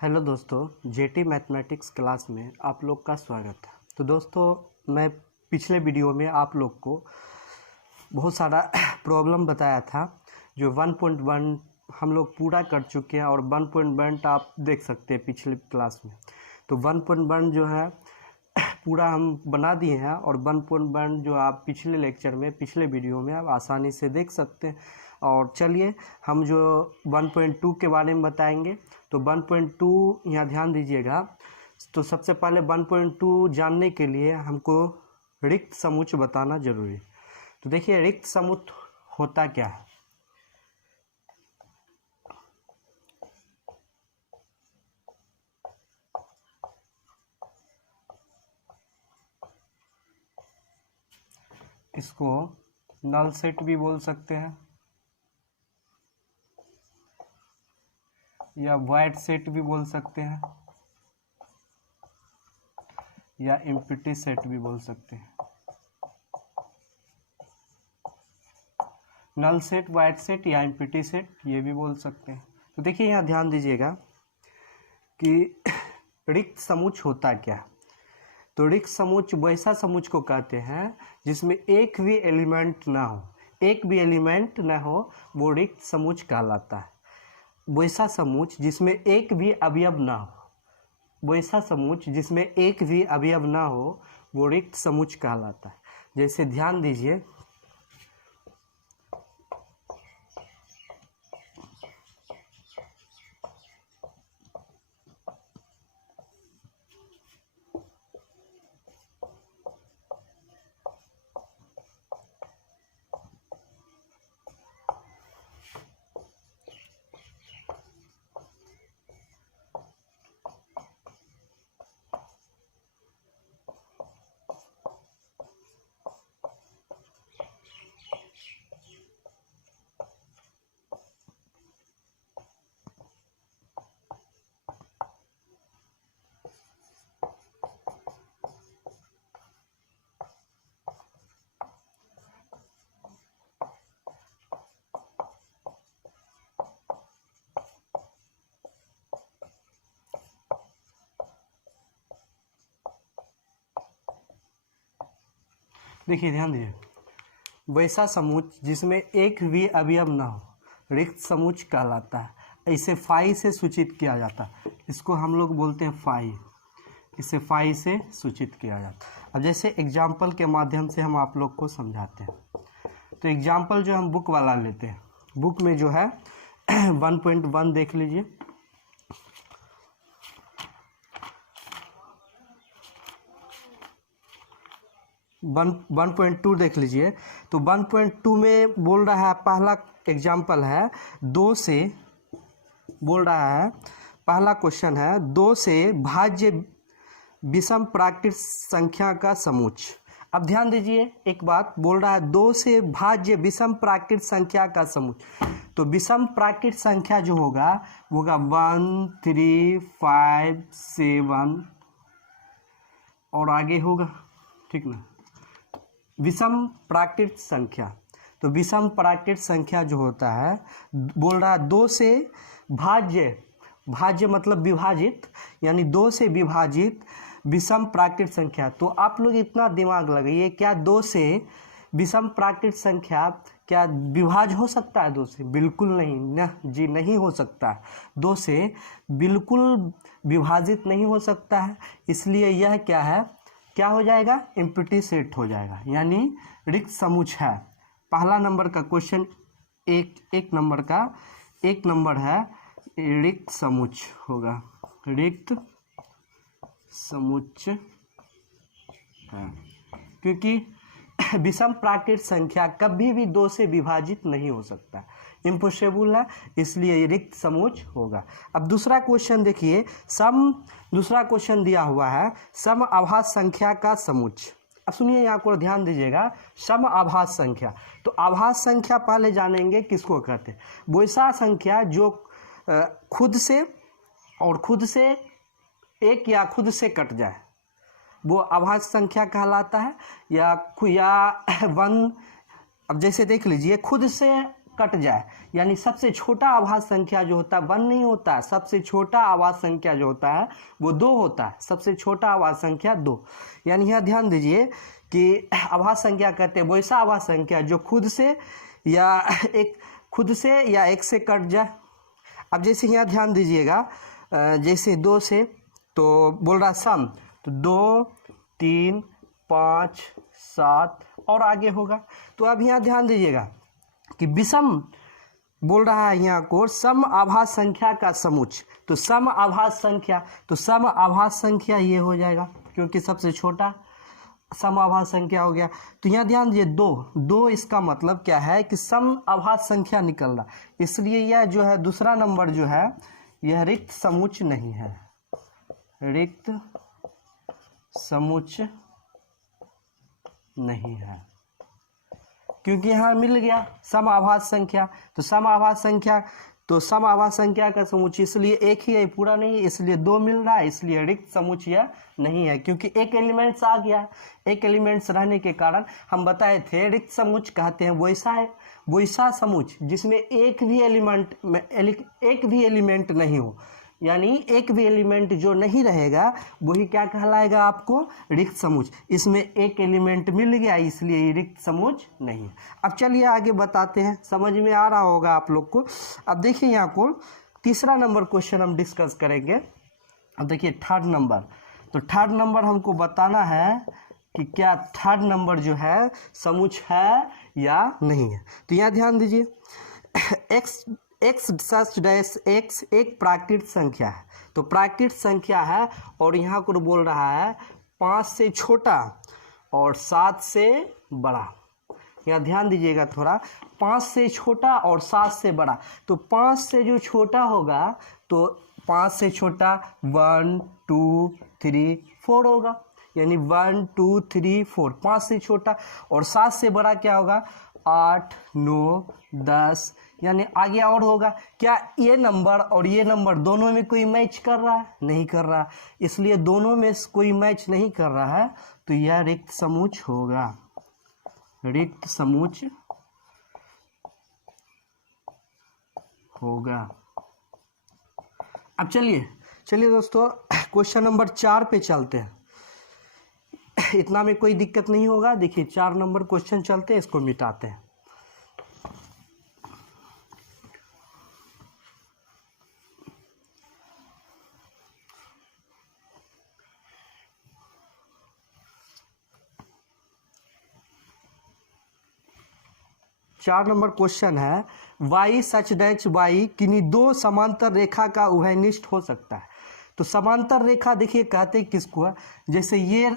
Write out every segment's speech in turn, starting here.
Hello दोस्तों, jetty mathematics class में आप लोग का स्वागत है। तो दोस्तों, मैं पिछले वीडियो में आप लोग को बहुत सारा प्रॉब्लम बताया था जो 1.1 हम लोग पूरा कर चुके हैं और 1.1 आप देख सकते हैं पिछले क्लास में। तो 1.1 जो है पूरा हम बना दिए हैं और 1.1 जो आप पिछले लेक्चर में पिछले वीडियो में आप आसानी से देख सकते हैं। और चलिए हम जो 1.2 के बारे में बताएंगे। तो 1.2 यहाँ ध्यान दीजिएगा। तो सबसे पहले 1.2 जानने के लिए हमको रिक्त समुच्चय बताना जरूरी है। तो देखिए रिक्त समुच्चय होता क्या है। इसको नल सेट भी बोल सकते हैं या वाइड सेट भी बोल सकते हैं या एम्प्टी सेट भी बोल सकते हैं। नल सेट, वाइड सेट या एम्प्टी सेट ये भी बोल सकते हैं। तो देखिए यहाँ ध्यान दीजिएगा कि रिक्त समुच्चय होता क्या है। तो रिक्त समुच्चय वैसा समुच्चय को कहते हैं जिसमें एक भी एलिमेंट ना हो। एक भी एलिमेंट ना हो वो रिक्त समुच्चय कहलाता है। वैसा समुच्चय जिसमें एक भी अवयव ना हो, वैसा समुच्चय जिसमें एक भी अवयव ना हो वो रिक्त समुच्चय कहलाता है। जैसे ध्यान दीजिए, देखिए ध्यान दीजिए, वैसा समुच्चय जिसमें एक भी अवयव ना हो रिक्त समुच्चय कहलाता है। इसे फाई से सूचित किया जाता है। इसको हम लोग बोलते हैं फाई। इसे फाई से सूचित किया जाता है। अब जैसे एग्जाम्पल के माध्यम से हम आप लोग को समझाते हैं। तो एग्जाम्पल जो हम बुक वाला लेते हैं, बुक में जो है 1.1 देख लीजिए। 1.2 देख लीजिए। तो 1.2 में बोल रहा है, पहला एग्जाम्पल है 2 से, बोल रहा है पहला क्वेश्चन है 2 से भाज्य विषम प्राकृत संख्या का समुच्चय। अब ध्यान दीजिए, एक बात बोल रहा है 2 से भाज्य विषम प्राकृत संख्या का समुच्चय। तो विषम प्राकृत संख्या जो होगा वो होगा 1, 3, 5, 7 और आगे होगा, ठीक ना। विषम प्राकृत संख्या। तो विषम प्राकृत संख्या जो होता है बोल रहा है 2 से भाज्य, भाज्य मतलब विभाजित, यानी 2 से विभाजित विषम प्राकृत संख्या। तो आप लोग इतना दिमाग लगाइए, क्या 2 से विषम प्राकृत संख्या क्या विभाज्य हो सकता है? 2 से बिल्कुल नहीं, न जी नहीं हो सकता है। 2 से बिल्कुल विभाजित नहीं हो सकता है। इसलिए यह क्या है, क्या हो जाएगा? एम्प्टी सेट हो जाएगा, यानी रिक्त समुच्चय है। पहला नंबर का क्वेश्चन एक नंबर है रिक्त समुच्चय होगा, रिक्त समुच्चय है। क्योंकि विषम प्राकृत संख्या कभी भी 2 से विभाजित नहीं हो सकता, इम्पॉसिबल है, इसलिए रिक्त समुच्चय होगा। अब दूसरा क्वेश्चन देखिए, दूसरा क्वेश्चन दिया हुआ है सम आभास संख्या का समुच्चय। अब सुनिए, यहाँ को ध्यान दीजिएगा, सम आभास संख्या। तो आभास संख्या पहले जानेंगे किसको कहते हैं। वैसा संख्या जो खुद से एक या खुद से कट जाए वो आभास संख्या कहलाता है। या 1, अब जैसे देख लीजिए, खुद से कट जाए, यानी सबसे छोटा आभाज्य संख्या जो होता है 1 नहीं होता है, सबसे छोटा आभाज्य संख्या जो होता है वो 2 होता है, सबसे छोटा आभाज्य संख्या 2। यानी यहाँ ध्यान दीजिए कि आभाज्य संख्या कहते हैं वैसा आभाज्य संख्या जो खुद से या एक से कट जाए। अब जैसे यहाँ ध्यान दीजिएगा, जैसे 2 से तो बोल रहा सम, तो 2 3 5 7 और आगे होगा। तो अब यहाँ ध्यान दीजिएगा कि विषम बोल रहा है यहाँ को सम आभाज्य संख्या का समुच्चय, तो सम आभाज्य संख्या, तो सम आभाज्य संख्या ये हो जाएगा क्योंकि सबसे छोटा सम आभाज्य संख्या हो गया। तो यहाँ ध्यान दीजिए 2 इसका मतलब क्या है कि सम आभाज्य संख्या निकल रहा, इसलिए यह जो है दूसरा नंबर जो है यह रिक्त समुच्चय नहीं है, रिक्त समुच्चय नहीं है, क्योंकि यहाँ मिल गया सम आभाज्य संख्या। तो सम आभाज्य संख्या, तो सम आभाज्य संख्या का समुच्चय इसलिए एक ही है, पूरा नहीं है, इसलिए 2 मिल रहा है, इसलिए रिक्त समुच्चय नहीं है, क्योंकि एक एलिमेंट्स आ गया। एक एलिमेंट्स रहने के कारण हम बताए थे रिक्त समुच्चय कहते हैं वैसा समुच्चय जिसमें एक भी एलिमेंट नहीं हो, यानी एक भी एलिमेंट जो नहीं रहेगा वही क्या कहलाएगा आपको रिक्त समुच्चय। इसमें एक एलिमेंट मिल गया इसलिए ये रिक्त समुच्चय नहीं है। अब चलिए आगे बताते हैं, समझ में आ रहा होगा आप लोग को। अब देखिए यहाँ को तीसरा नंबर क्वेश्चन हम डिस्कस करेंगे। अब देखिए थर्ड नंबर, तो थर्ड नंबर हमको बताना है कि क्या थर्ड नंबर जो है समुच्चय है या नहीं है। तो यहाँ ध्यान दीजिए x सच डैश x एक प्राकृत संख्या है, तो प्राकृत संख्या है और यहाँ को बोल रहा है 5 से छोटा और 7 से बड़ा। यहाँ ध्यान दीजिएगा थोड़ा, 5 से छोटा और 7 से बड़ा, तो 5 से जो छोटा होगा तो 5 से छोटा 1 2 3 4 होगा, यानी 1 2 3 4 5 से छोटा, और 7 से बड़ा क्या होगा 8 9 10, यानी आगे और होगा। क्या ये नंबर और ये नंबर दोनों में कोई मैच कर रहा है? नहीं कर रहा, इसलिए दोनों में कोई मैच नहीं कर रहा है, तो यह रिक्त समुच्चय होगा, रिक्त समुच्चय होगा। अब चलिए दोस्तों क्वेश्चन नंबर 4 पे चलते हैं, इतना में कोई दिक्कत नहीं होगा। देखिए 4 नंबर क्वेश्चन चलते हैं, इसको मिटाते हैं। चार नंबर क्वेश्चन है y सच डैच y किन्हीं 2 समांतर रेखा का उभयनिष्ठ हो सकता है। तो समांतर रेखा देखिए कहते किसको है, जैसे ये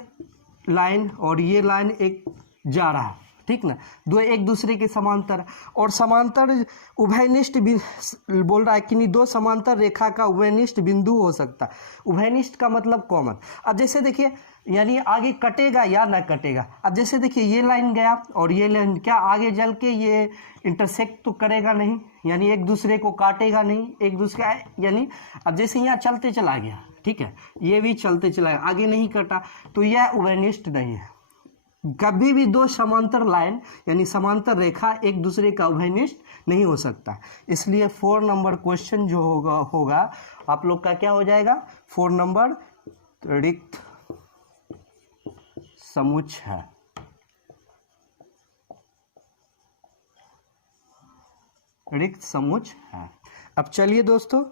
लाइन और ये लाइन एक जा रहा है, ठीक ना, दो एक दूसरे के समांतर, और समांतर उभयनिष्ठ बोल रहा है कि 2 समांतर रेखा का उभयनिष्ठ बिंदु हो सकता है। उभयनिष्ठ का मतलब कॉमन। अब जैसे देखिए यानी आगे कटेगा या ना कटेगा। अब जैसे देखिए ये लाइन गया और ये लाइन क्या आगे चल के ये इंटरसेक्ट तो करेगा नहीं, यानी एक दूसरे को काटेगा नहीं, एक दूसरे यानी अब जैसे यहाँ चलते चला गया, ठीक है, ये भी चलते चला गया, आगे नहीं कटा, तो यह उभयनिष्ठ नहीं है। कभी भी 2 समांतर लाइन यानी समांतर रेखा एक दूसरे का उभयनिष्ठ नहीं हो सकता, इसलिए 4 नंबर क्वेश्चन जो होगा आप लोग का क्या हो जाएगा, 4 नंबर रिक्त समुच्चय है। रिक्त समुच्चय है। अब चलिए दोस्तों,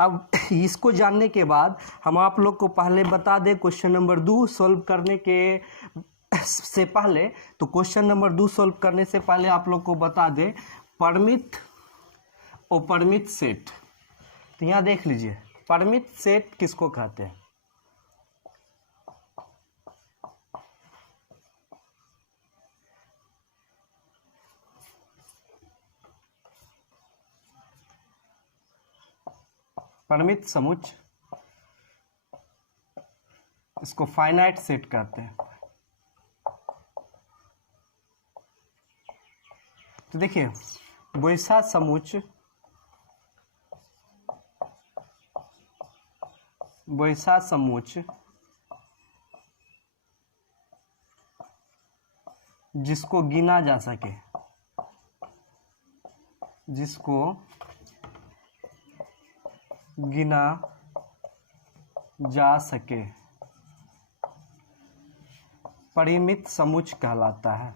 अब इसको जानने के बाद हम आप लोग को पहले बता दें क्वेश्चन नंबर 2 सॉल्व करने के से पहले, तो क्वेश्चन नंबर 2 सॉल्व करने से पहले आप लोग को बता दें परिमित और परिमित सेट। तो यहाँ देख लीजिए परिमित सेट किसको कहते हैं। परिमित समुच्चय, इसको फाइनाइट सेट कहते हैं। तो देखिए वैसा समुच्चय, वैसा समुच्चय जिसको गिना जा सके, जिसको गिना जा सके परिमित समुच्चय कहलाता है।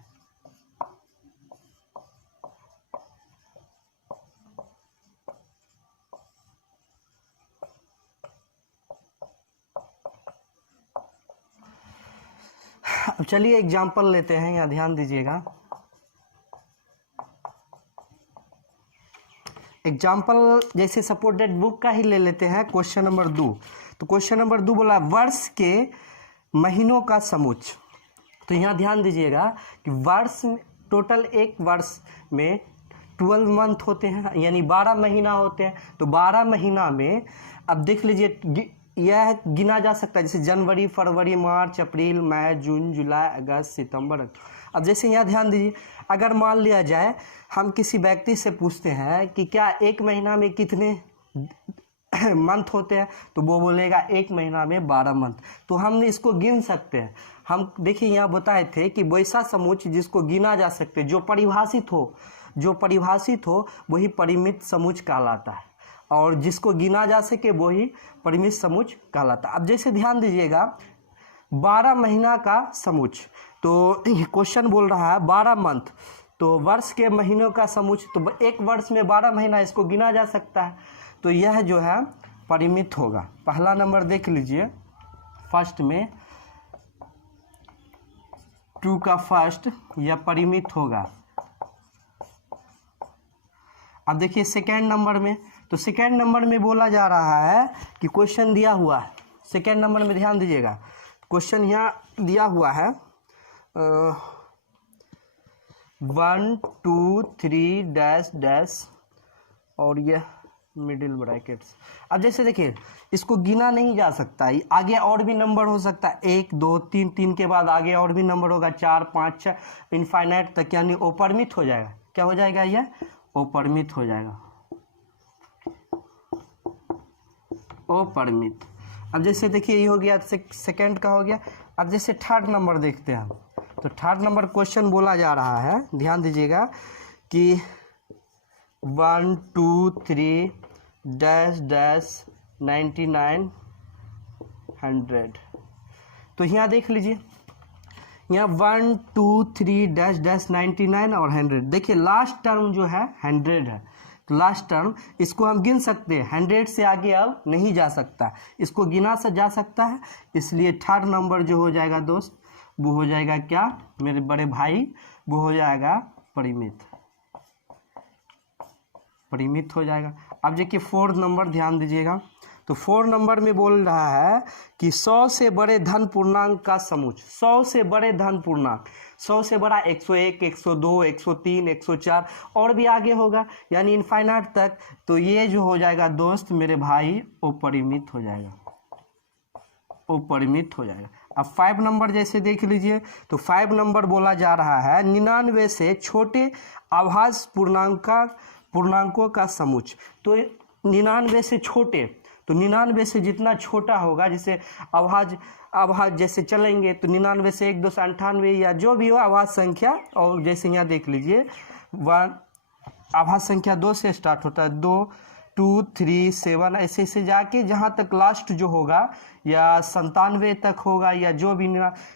अब चलिए एग्जाम्पल लेते हैं, यहाँ ध्यान दीजिएगा। एग्जाम्पल जैसे सपोर्टेड बुक का ही ले लेते हैं, क्वेश्चन नंबर 2। तो क्वेश्चन नंबर 2 बोला वर्ष के महीनों का समुच्चय। तो यहाँ ध्यान दीजिएगा कि वर्ष टोटल एक वर्ष में 12 मंथ होते हैं, यानी 12 महीना होते हैं। तो 12 महीना में अब देख लीजिए यह गिना जा सकता है, जैसे जनवरी, फरवरी, मार्च, अप्रैल, मई, जून, जुलाई, अगस्त, सितंबर। अब जैसे यहाँ ध्यान दीजिए, अगर मान लिया जाए हम किसी व्यक्ति से पूछते हैं कि क्या एक महीना में कितने मंथ होते हैं, तो वो बोलेगा एक महीना में 12 मंथ। तो हम इसको गिन सकते हैं। हम देखिए यहाँ बताए थे कि वैसा समुच्चय जिसको गिना जा सकते, जो परिभाषित हो वही परिमित समुच्चय कहलाता है, और जिसको गिना जा सके वही परिमित समुच्चय कहलाता है। अब जैसे ध्यान दीजिएगा 12 महीना का समुच्चय, तो क्वेश्चन बोल रहा है 12 मंथ, तो वर्ष के महीनों का समुच्चय, तो एक वर्ष में 12 महीना, इसको गिना जा सकता है। तो यह जो है परिमित होगा। पहला नंबर देख लीजिए, फर्स्ट में 2 का फर्स्ट, यह परिमित होगा। अब देखिए सेकेंड नंबर में, तो सेकेंड नंबर में बोला जा रहा है कि क्वेश्चन दिया हुआ है। सेकेंड नंबर में ध्यान दीजिएगा, क्वेश्चन यहाँ दिया हुआ है 1 2 3 डैश डैश और यह मिडिल ब्रैकेट्स। अब जैसे देखिए इसको गिना नहीं जा सकता, आगे और भी नंबर हो सकता है, 1 2 3, 3 के बाद आगे और भी नंबर होगा, 4 5 6 इनफाइनाइट तक, यानी अपरिमित हो जाएगा। क्या हो जाएगा? यह अपरिमित हो जाएगा, अपरिमित। अब जैसे देखिए ये हो गया, सेकंड का हो गया। अब जैसे थर्ड नंबर देखते हैं, तो थर्ड नंबर क्वेश्चन बोला जा रहा है, ध्यान दीजिएगा कि 1 2 3 डैश डैश 99 100। तो यहाँ देख लीजिए, यहाँ 1 2 3 डैश डैश 99 और 100। देखिए लास्ट टर्म जो है 100 है, तो लास्ट टर्म इसको हम गिन सकते हैं, 100 से आगे अब नहीं जा सकता, इसको गिना से जा सकता है। इसलिए थर्ड नंबर जो हो जाएगा दोस्त, वो हो जाएगा क्या मेरे बड़े भाई, वो हो जाएगा परिमित, परिमित हो जाएगा। अब देखिए फोर्थ नंबर ध्यान दीजिएगा, तो 4 नंबर में बोल रहा है कि 100 से बड़े धन पूर्णांक का समुच्चय। 100 से बड़े धन पूर्णांक, 100 से बड़ा 101 102 103 104 और भी आगे होगा, यानी इनफाइनाइट तक। तो ये जो हो जाएगा दोस्त मेरे भाई, अपरिमित हो जाएगा, अपरिमित हो जाएगा। अब 5 नंबर जैसे देख लीजिए, तो 5 नंबर बोला जा रहा है 99 से छोटे अभाज्य पूर्णांकों का समुच्चय। तो 99 से छोटे, तो 99 से जितना छोटा होगा, जैसे अभाज्य जैसे चलेंगे, तो 99 से 1 2 से 98 या जो भी हो अभाज्य संख्या। और जैसे यहाँ देख लीजिए 1 अभाज्य संख्या 2 से स्टार्ट होता है, 2 2 3 7 ऐसे ऐसे जाके जहाँ तक लास्ट जो होगा या 97 तक होगा, या जो भी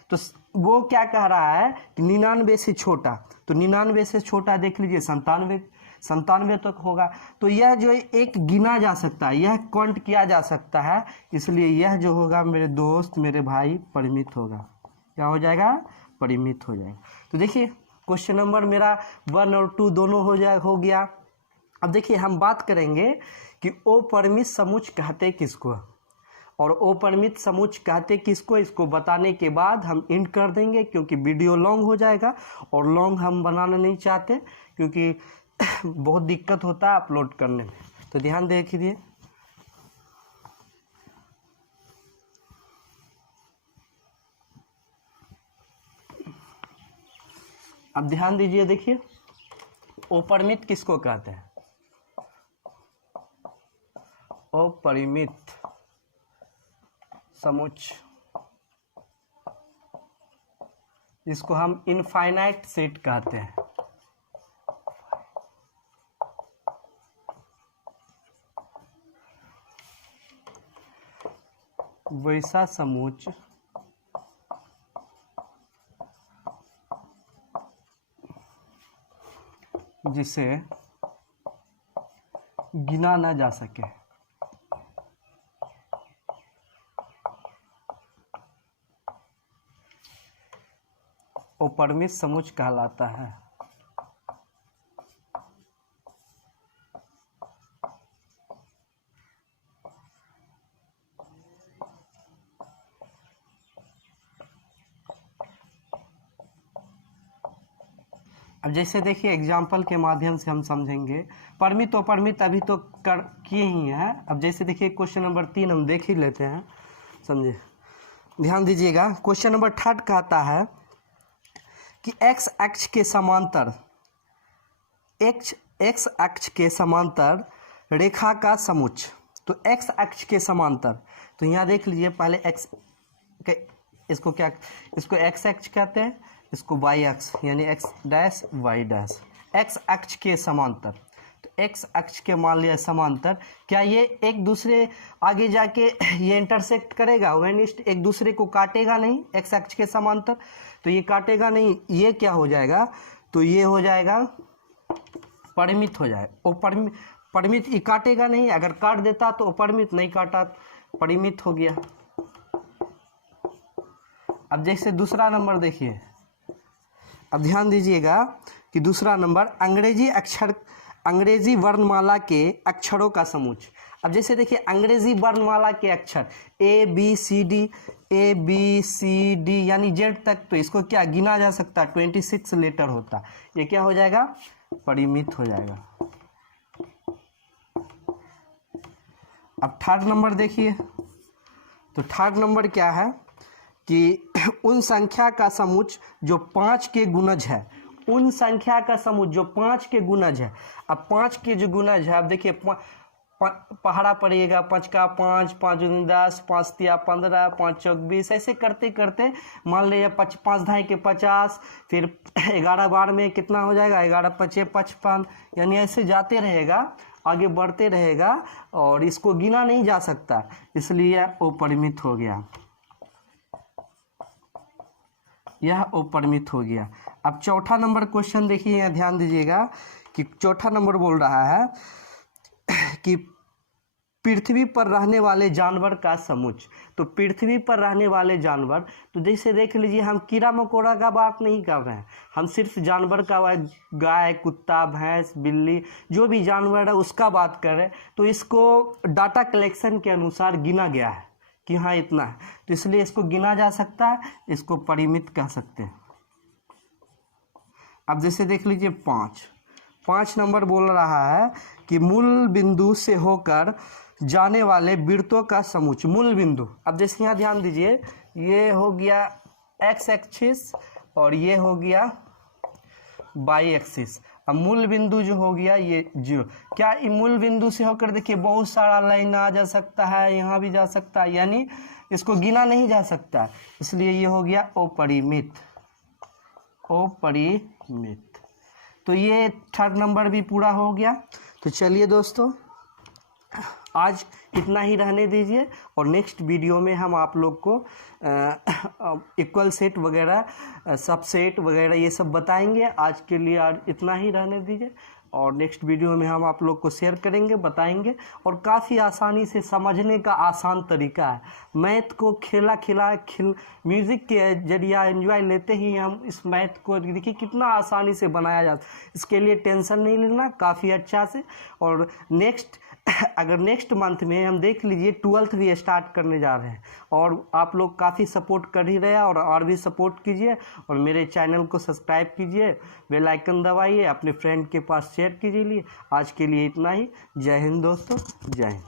तो वो क्या कह रहा है कि 99 से छोटा, तो 99 से छोटा देख लीजिए 97 तक होगा। तो यह जो एक गिना जा सकता है, यह काउंट किया जा सकता है, इसलिए यह जो होगा मेरे दोस्त मेरे भाई परिमित होगा। क्या हो जाएगा? परिमित हो जाएगा। तो देखिए क्वेश्चन नंबर मेरा 1 और 2 दोनों हो गया। अब देखिए हम बात करेंगे कि अपरिमित समुच्चय कहते किसको, और अपरिमित समुच्चय कहते किसको, इसको बताने के बाद हम एंड कर देंगे, क्योंकि वीडियो लॉन्ग हो जाएगा और लॉन्ग हम बनाना नहीं चाहते, क्योंकि बहुत दिक्कत होता है अपलोड करने में। तो ध्यान देखिए, अब ध्यान दीजिए, देखिए अपरिमित किसको कहते हैं? अपरिमित समुच्चय, इसको हम इनफाइनाइट सेट कहते हैं। वैसा समोच्च जिसे गिना ना जा सके। वो परिमित समोच्च कहलाता है। अब जैसे देखिए एग्जाम्पल के माध्यम से हम समझेंगे। परिमित और परिमित अभी तो कर किए ही हैं। अब जैसे देखिए क्वेश्चन नंबर 3 हम देख ही लेते हैं, समझे, ध्यान दीजिएगा। क्वेश्चन नंबर 3 कहता है कि एक्स अक्ष के समांतर एक्स अक्ष के समांतर रेखा का समुच्च। तो एक्स अक्ष के समांतर, तो यहाँ देख लीजिए पहले एक्स के, इसको क्या, इसको एक्स अक्ष कहते हैं, इसको वाई अक्ष यानी X dash Y dash. X अक्ष के समांतर, तो एक्स अक्ष के मान लिया समांतर, क्या ये एक दूसरे आगे जाके ये इंटरसेक्ट करेगा, वेनिस्ट एक दूसरे को काटेगा नहीं। एक्स अक्ष के समांतर तो ये काटेगा नहीं, ये क्या हो जाएगा, तो ये हो जाएगा परिमित हो जाए। वो परिमित ये काटेगा नहीं, अगर काट देता तो परिमित, नहीं काटा परिमित हो गया। अब जैसे दूसरा नंबर देखिए, अब ध्यान दीजिएगा कि दूसरा नंबर अंग्रेजी वर्णमाला के अक्षरों का समुच्च। अब जैसे देखिए अंग्रेजी वर्णमाला के अक्षर ए बी सी डी यानी जेड तक, तो इसको क्या गिना जा सकता, 26 लेटर होता, ये क्या हो जाएगा, परिमित हो जाएगा। अब थर्ड नंबर देखिए, तो थर्ड नंबर क्या है कि उन संख्या का समुच्च जो 5 के गुणज है, उन संख्या का समुच्च जो 5 के गुणज है। अब 5 के जो गुणज है, अब देखिए पहाड़ा पड़ेगा, 5 का 5, 5 दूनी 10, 5 तिया 15, 5 चौक 20, ऐसे करते करते मान लीजिए 5 ढाई के 50, फिर 11 बार में कितना हो जाएगा, 11 पचे 55, यानी ऐसे जाते रहेगा, आगे बढ़ते रहेगा और इसको गिना नहीं जा सकता, इसलिए वो परिमित हो गया, यह अपरिमित हो गया। अब चौथा नंबर क्वेश्चन देखिए, यहाँ ध्यान दीजिएगा कि चौथा नंबर बोल रहा है कि पृथ्वी पर रहने वाले जानवर का समुच्च। तो पृथ्वी पर रहने वाले जानवर, तो जैसे देख लीजिए हम कीड़ा मकोड़ा का बात नहीं कर रहे हैं, हम सिर्फ जानवर का, गाय कुत्ता भैंस बिल्ली जो भी जानवर है उसका बात कर रहे हैं। तो इसको डाटा कलेक्शन के अनुसार गिना गया है कि हाँ इतना है, तो इसलिए इसको गिना जा सकता है, इसको परिमित कह सकते हैं। अब जैसे देख लीजिए 5 नंबर बोल रहा है कि मूल बिंदु से होकर जाने वाले वृत्तों का समुच्च। मूल बिंदु, अब जैसे यहाँ ध्यान दीजिए, ये हो गया एक्स एक्सिस और ये हो गया वाई एक्सिस। अब मूल बिंदु जो हो गया ये 0, क्या ये मूल बिंदु से होकर देखिए बहुत सारा लाइन आ जा सकता है, यहाँ भी जा सकता है, यानी इसको गिना नहीं जा सकता, इसलिए ये हो गया अपरिमित। तो ये थर्ड नंबर भी पूरा हो गया। तो चलिए दोस्तों आज इतना ही रहने दीजिए, और नेक्स्ट वीडियो में हम आप लोग को इक्वल सेट वगैरह, सबसेट वगैरह ये सब बताएंगे। आज के लिए आज इतना ही रहने दीजिए, और नेक्स्ट वीडियो में हम आप लोग को शेयर करेंगे, बताएंगे, और काफ़ी आसानी से समझने का आसान तरीका है। मैथ को म्यूज़िक के जरिए एंजॉय लेते ही हम इस मैथ को देखिए कितना आसानी से बनाया जाता है। इसके लिए टेंशन नहीं लेना, काफ़ी अच्छा से। और अगर नेक्स्ट मंथ में हम देख लीजिए 12th भी स्टार्ट करने जा रहे हैं, और आप लोग काफ़ी सपोर्ट कर ही रहे हैं, और भी सपोर्ट कीजिए, और मेरे चैनल को सब्सक्राइब कीजिए, बेल आइकन दबाइए, अपने फ्रेंड के पास शेयर कीजिए। आज के लिए इतना ही। जय हिंद दोस्तों, जय हिंद।